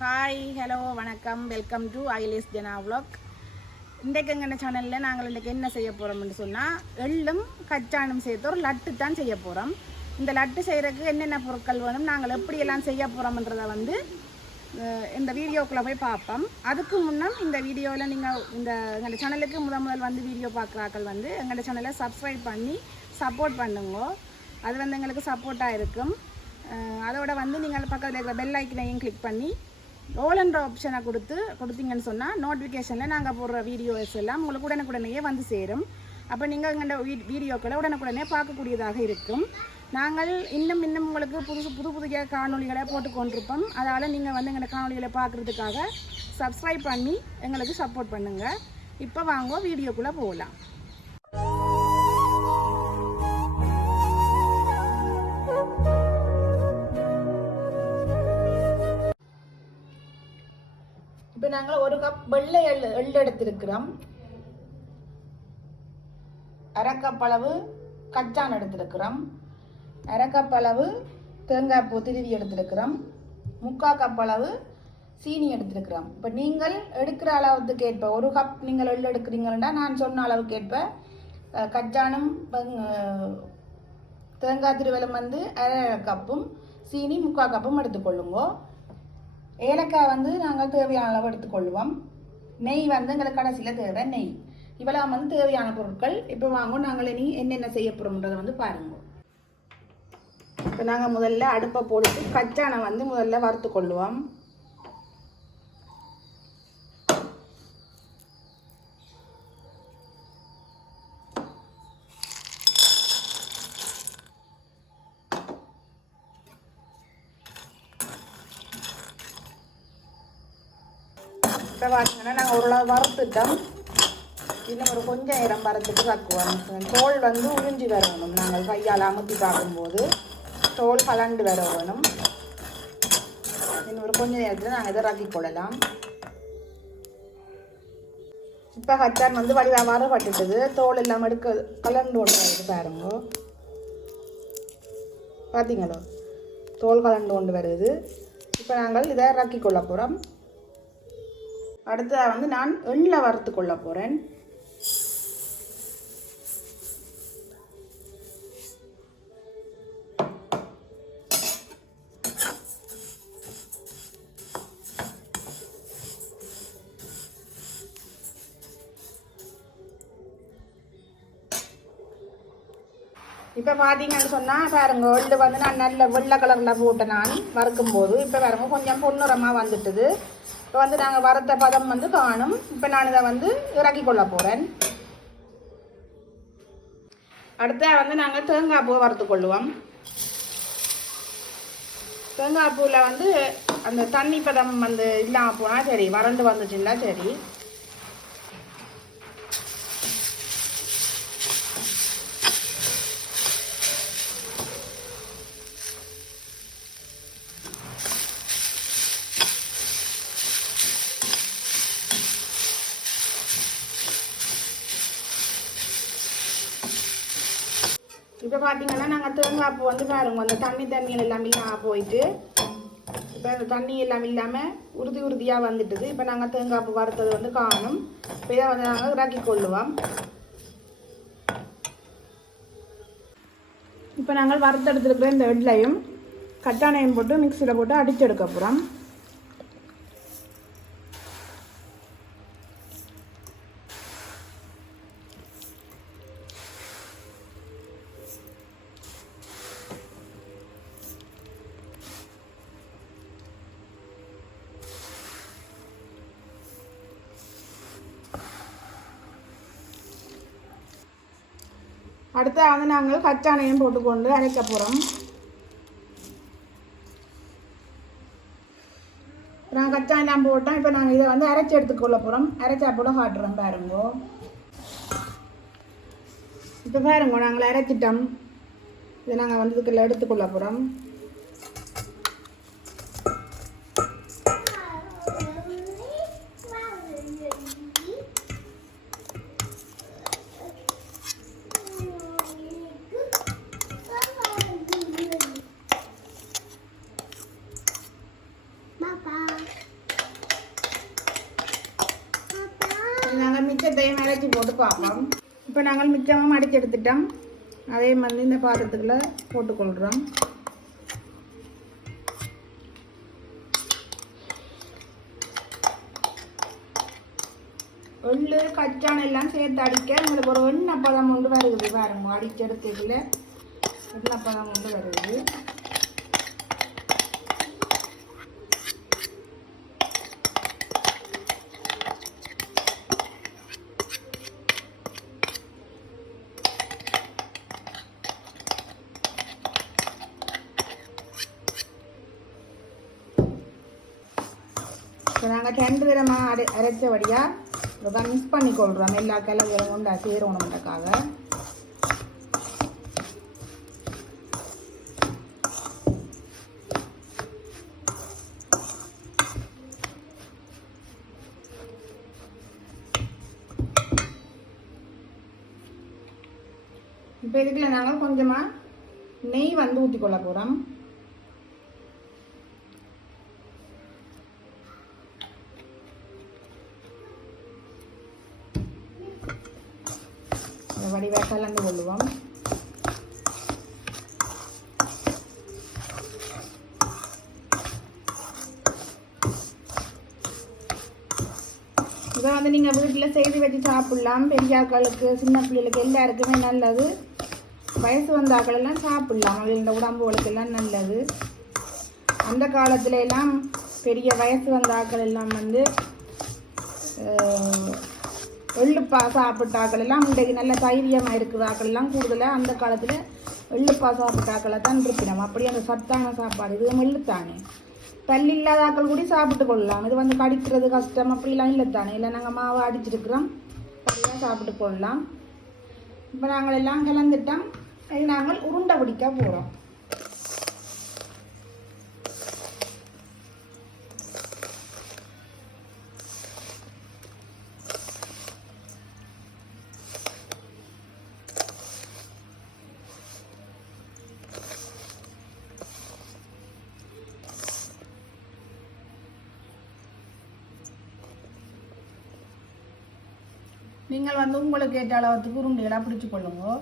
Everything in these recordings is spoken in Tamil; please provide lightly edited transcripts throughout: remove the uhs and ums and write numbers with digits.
ஹாய் ஹலோ வணக்கம் வெல்கம் டு ஐலிஸ் ஜனா விலாக். இன்றைக்கு எங்கள் சேனலில் நாங்கள் இன்றைக்கு என்ன செய்ய போகிறோம்னு சொன்னால் எள்ளும் கச்சானும் சேர்த்து ஒரு லட்டு தான் செய்ய போகிறோம். இந்த லட்டு செய்கிறதுக்கு என்னென்ன பொருட்கள் வேணும், நாங்கள் எப்படியெல்லாம் செய்ய போகிறோம்ன்றதை இந்த வீடியோக்குள்ளே போய் பார்ப்போம். அதுக்கு முன்னே இந்த வீடியோவில் நீங்கள் எங்கள் சேனலுக்கு முதல் வந்து வீடியோ பார்க்குறாக்கள் எங்கள் சேனலை சப்ஸ்கிரைப் பண்ணி சப்போர்ட் பண்ணுங்க. அது எங்களுக்கு சப்போர்ட்டாக இருக்கும். அதோட நீங்கள் பக்கத்தில் இருக்கிற பெல் ஐக்கனையும் கிளிக் பண்ணி ஓலன்ற ஆப்ஷனை கொடுத்தீங்கன்னு சொன்னால் நோட்டிஃபிகேஷனில் நாங்கள் போடுற வீடியோஸ் எல்லாம் உங்களுக்கு உடனுக்குடனேயே வந்து சேரும். அப்போ நீங்கள் எங்கள் வீடியோக்களை உடனுக்குடனே பார்க்கக்கூடியதாக இருக்கும். நாங்கள் இன்னும் உங்களுக்கு புதிய காணொலிகளை போட்டுக்கொண்டிருப்போம். அதால் நீங்கள் எங்கள் காணொலிகளை பார்க்குறதுக்காக சப்ஸ்கிரைப் பண்ணி எங்களுக்கு சப்போர்ட் பண்ணுங்கள். இப்போ வாங்க வீடியோக்குள்ளே போகலாம். இப்போ நாங்கள் ஒரு கப் வெள்ளை எள் எடுத்திருக்கிறோம். அரை கப் அளவு கச்சான் எடுத்திருக்கிறோம். அரை கப் அளவு தேங்காய் பூ திருவி எடுத்திருக்கிறோம். 3/4 கப் அளவு சீனி எடுத்திருக்கிறோம். இப்போ நீங்கள் எடுக்கிற அளவுக்கு ஏற்ப ஒரு கப் நீங்கள் எள் எடுக்கிறீங்கன்னா நான் சொன்ன அளவுக்கு ஏற்ப கச்சானும் தேங்காய் திருவலும் அரை கப்பும் சீனி 3/4 கப்பும் எடுத்துக்கொள்ளுங்க. ஏலக்காய் நாங்கள் தேவையான அளவு எடுத்துக்கொள்வோம். நெய் எங்களுக்கு கடைசியில் தேவை நெய். இவ்வளவு தேவையான பொருட்கள். இப்போ வாங்க நாங்கள் இனி என்னென்ன செய்ய போகிறோம்ன்றதை பாருங்க. இப்போ நாங்கள் முதல்ல அடுப்பை போட்டு கச்சானை முதல்ல வறுத்து கொள்வோம். இப்போ பார்த்தீங்கன்னா நாங்கள் ஓரளவு வறுத்துட்டோம். இன்னும் ஒரு கொஞ்சம் நேரம் வறுத்துட்டு கக்குவோம். தோல் உறிஞ்சி வரணும். நாங்கள் கையால் அமுத்தி பார்க்கும்போது தோல் கலண்டு வர வேணும். இன்னும் ஒரு கொஞ்சம் நேரத்தில் நாங்கள் இதை ரக்கி கொள்ளலாம். இப்போ கச்சான் வடிவாக வரப்பட்டுட்டுது. தோல் எல்லாம் எடுக்க கலண்டு ஒன்று வருது பாருங்க. பார்த்தீங்களோ தோல் கலண்டு கொண்டு வருது. இப்போ நாங்கள் இதை ரக்கி கொள்ள போகிறோம். அடுத்ததாக நான் எள்ளை வறுத்து கொள்ள போகிறேன். இப்போ பார்த்தீங்கன்னு சொன்னால் பாருங்க, எள்ளு நான் நல்ல வெள்ளை கலரில் போட்டேன் நான் வறுக்கும்போது. இப்போ பாருங்க கொஞ்சம் பொன்னிறமாக வந்துட்டுது. இப்போ நாங்கள் வறுத்த பதம் காணும். இப்போ நான் இதை இறக்கி கொள்ள போகிறேன். அடுத்த நாங்கள் தேங்காய் பூவை வறுத்து கொள்ளுவோம். தேங்காய் பூவில் அந்த தண்ணி பதம் இல்லாமல் போனால் சரி, வறண்டு வந்துச்சுன்னா சரி. இப்போ பார்த்தீங்கன்னா நாங்கள் தேங்காய் பூ பாருங்க அந்த தண்ணியில் எல்லாம் இல்லாமல் போயிட்டு இப்போ அந்த தண்ணி எல்லாம் இல்லாமல் உறுதியாக வந்துட்டுது. இப்போ நாங்கள் தேங்காய் பூ வறுத்தது காணும். இப்போ இதை நாங்கள் இறக்கி கொள்ளுவோம். இப்போ நாங்கள் வறுத்தெடுத்துருக்கிற இந்த எள்ளையும் கச்சானையும் போட்டு மிக்சியில் போட்டு அடிச்செடுக்க போகிறோம். அடுத்து நாங்கள் கச்சானையும் போட்டுக்கொண்டு அரைக்க போகிறோம். நாங்கள் கச்சானெல்லாம் போட்டோம். இப்போ நாங்கள் இதை அரைச்சி எடுத்துக்கொள்ள போகிறோம். அரைச்சா போட காட்டுறோம் பாருங்க. இப்போ பாருங்க நாங்கள் அரைச்சிட்டோம். இதை நாங்கள் இதுக்குள்ள எடுத்துக்கொள்ள போகிறோம். மிச்சத்தையும் அரைச்சி போட்டு பார்ப்போம். இப்போ நாங்கள் மிச்சமும் அடித்து எடுத்துட்டோம். அதே மாதிரி இந்த பாத்திரத்துக்குள்ள போட்டுக்கொள்கிறோம். எள்ளு கச்சான் எல்லாம் சேர்த்து அடிக்க உங்களுக்கு ஒரு எண்ணெய் பதம் கொண்டு வருது பாருங்க. அடிச்சு எடுத்ததுல எண்ணெய் பதம் கொண்டு வருது. இப்போ நாங்கள் 2 தடவை அரைச்சபடியாக மிக்ஸ் பண்ணிக்கொள்கிறோம். எல்லா கிழங்குகளும் கொண்டு சேரணுன்றக்காக. இப்போ இதுக்குள்ள நாங்கள் கொஞ்சமாக நெய் வந்து ஊற்றிக்கொள்ள போகிறோம். வடிவாக கலந்து கொள்ளுவோம். இதை வந்து நீங்கள் வீட்டில் செய்து வச்சு சாப்பிடலாம். பெரியாக்களுக்கு சின்ன பிள்ளைகளுக்கு எல்லாருக்குமே நல்லது. வயசு வந்த ஆக்கள் எல்லாம் சாப்பிடலாம். அவங்களோட உடம்புகளுக்கெல்லாம் நல்லது. அந்த காலத்துல எல்லாம் பெரிய வயசு வந்த ஆக்கள் எல்லாம் வந்து எள்ளுப்பா சாப்பிட்டாக்கள் எல்லாம் இன்றைக்கு நல்ல தைரியமாக இருக்குது. ஆக்கள் எல்லாம் கூடுதலாக அந்த காலத்தில் எள்ளுப்பா சாப்பிட்டாக்களை தான் இருப்பினோம். அப்படியே அந்த சத்தான சாப்பாடு இது எள்ளுத்தானே. பல்லு இல்லாத ஆக்கள் கூட சாப்பிட்டு கொள்ளலாம். இது வந்து கடிக்கிறது கஷ்டம் அப்படிலாம் இல்லைத்தானே. இல்லை நாங்கள் மாவு அடிச்சிருக்கிறோம், அப்படிலாம் சாப்பிட்டு கொள்ளலாம். இப்போ நாங்கள் எல்லாம் கலந்துட்டோம். நாங்கள் உருண்டை பிடிக்க போகிறோம். நீங்கள் வந்து உங்களுக்கு ஏற்ற அளவுக்கு உருண்டைகளாக பிடிச்சு கொள்ளுங்க.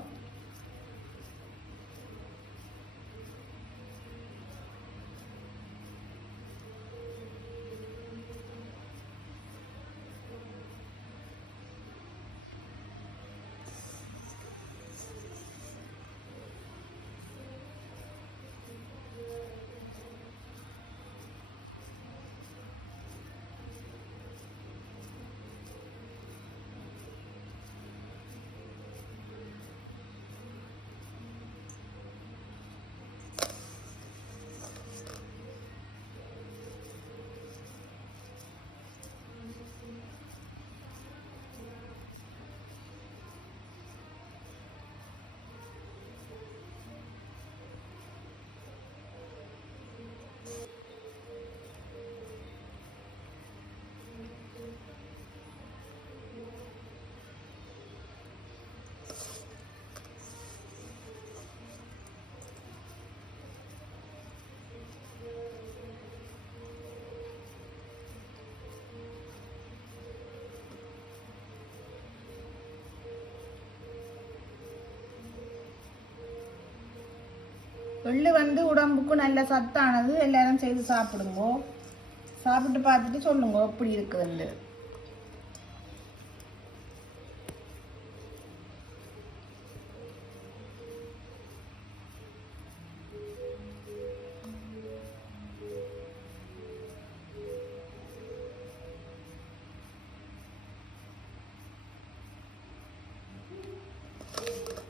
எள்ளு வந்து உடம்புக்கு நல்ல சத்தானது. எல்லாரும் செய்து சாப்பிடுங்க. சாப்பிட்டு பார்த்துட்டு சொல்லுங்க எப்படி இருக்குதுன்னு.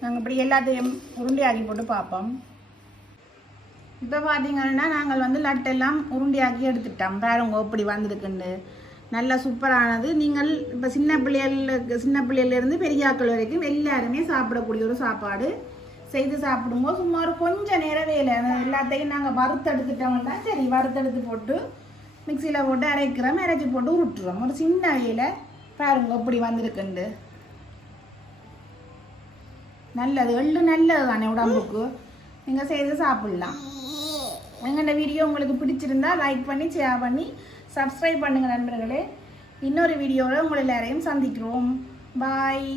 நாங்கள் இப்படி எல்லாத்தையும் உருண்டையாக்கி போட்டு பார்ப்போம். இப்போ பார்த்தீங்கன்னா நாங்கள் வந்து லட்டெல்லாம் உருண்டையாக்கி எடுத்துட்டோம். பாருங்க இப்படி வந்திருக்குன்னு நல்லா சூப்பரானது. நீங்கள் இப்போ சின்ன பிள்ளையிலேருந்து பெரியாக்கள் வரைக்கும் எல்லாருமே சாப்பிடக்கூடிய ஒரு சாப்பாடு. செய்து சாப்பிடும்போது சும்மா ஒரு கொஞ்சம் நேரம் வேலை. எல்லாத்தையும் நாங்கள் வறுத்தெடுத்துட்டோம்னா சரி, வறுத்தெடுத்து போட்டு மிக்சியில் போட்டு அரைக்கிறோம், அரைச்சி போட்டு உருட்டுறோம். ஒரு சின்ன வேலை. பாருங்க இப்படி வந்திருக்குண்டு. நல்லது, எள்ளு நல்லது தானே உடம்புக்கு. நீங்கள் செய்து சாப்பிட்லாம். எங்களோட வீடியோ உங்களுக்கு பிடிச்சிருந்தா லைக் பண்ணி ஷேர் பண்ணி சப்ஸ்கிரைப் பண்ணுங்கள் நண்பர்களே. இன்னொரு வீடியோவில் உங்களை எல்லாரையும் சந்திக்கிறோம். பாய்.